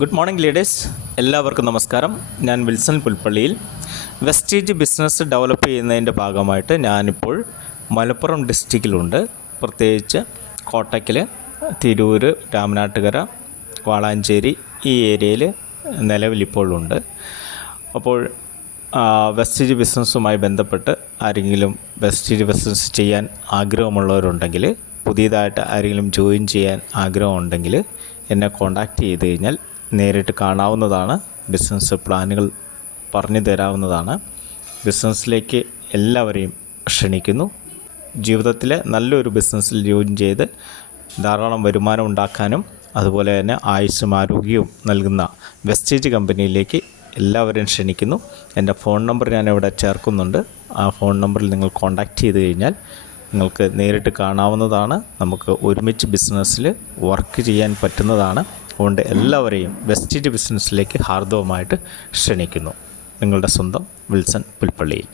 Good morning leaders, എല്ലാവർക്കും നമസ്കാരം. ഞാൻ വിൽസൺ പുൽപ്പള്ളിയിൽ. വെസ്റ്റേജ് ബിസിനസ് ഡെവലപ്പ് ചെയ്യുന്നതിൻ്റെ ഭാഗമായിട്ട് ഞാനിപ്പോൾ മലപ്പുറം ഡിസ്ട്രിക്റ്റിലുണ്ട്. പ്രത്യേകിച്ച് കോട്ടയ്ക്കൽ, തിരൂർ, രാമനാട്ടുകര, വാളാഞ്ചേരി ഈ ഏരിയയിൽ നിലവിലിപ്പോഴുണ്ട്. അപ്പോൾ വെസ്റ്റേജ് ബിസിനസ്സുമായി ബന്ധപ്പെട്ട് ആരെങ്കിലും വെസ്റ്റേജ് ബിസിനസ് ചെയ്യാൻ ആഗ്രഹമുള്ളവരുണ്ടെങ്കിൽ, പുതിയതായിട്ട് ആരെങ്കിലും ജോയിൻ ചെയ്യാൻ ആഗ്രഹമുണ്ടെങ്കിൽ എന്നെ കോൺടാക്റ്റ് ചെയ്ത് കഴിഞ്ഞാൽ നേരിട്ട് കാണാവുന്നതാണ്. ബിസിനസ് പ്ലാനുകൾ പറഞ്ഞു തരാവുന്നതാണ്. ബിസിനസ്സിലേക്ക് എല്ലാവരെയും ക്ഷണിക്കുന്നു. ജീവിതത്തിലെ നല്ലൊരു ബിസിനസ്സിൽ ജോയിൻ ചെയ്ത് ധാരാളം വരുമാനം ഉണ്ടാക്കാനും അതുപോലെ തന്നെ ആയുസ്സും ആരോഗ്യവും നൽകുന്ന വെസ്റ്റേജ് കമ്പനിയിലേക്ക് എല്ലാവരെയും ക്ഷണിക്കുന്നു. എൻ്റെ ഫോൺ നമ്പർ ഞാനിവിടെ ചേർക്കുന്നുണ്ട്. ആ ഫോൺ നമ്പറിൽ നിങ്ങൾ കോൺടാക്റ്റ് ചെയ്ത് കഴിഞ്ഞാൽ നിങ്ങൾക്ക് നേരിട്ട് കാണാവുന്നതാണ്. നമുക്ക് ഒരുമിച്ച് ബിസിനസ്സിൽ വർക്ക് ചെയ്യാൻ പറ്റുന്നതാണ്. അതുകൊണ്ട് എല്ലാവരെയും വെസ്റ്റേജ് ബിസിനസ്സിലേക്ക് ഹാർദവമായിട്ട് ക്ഷണിക്കുന്നു. നിങ്ങളുടെ സ്വന്തം വിൽസൺ പുൽപ്പള്ളിയിൽ.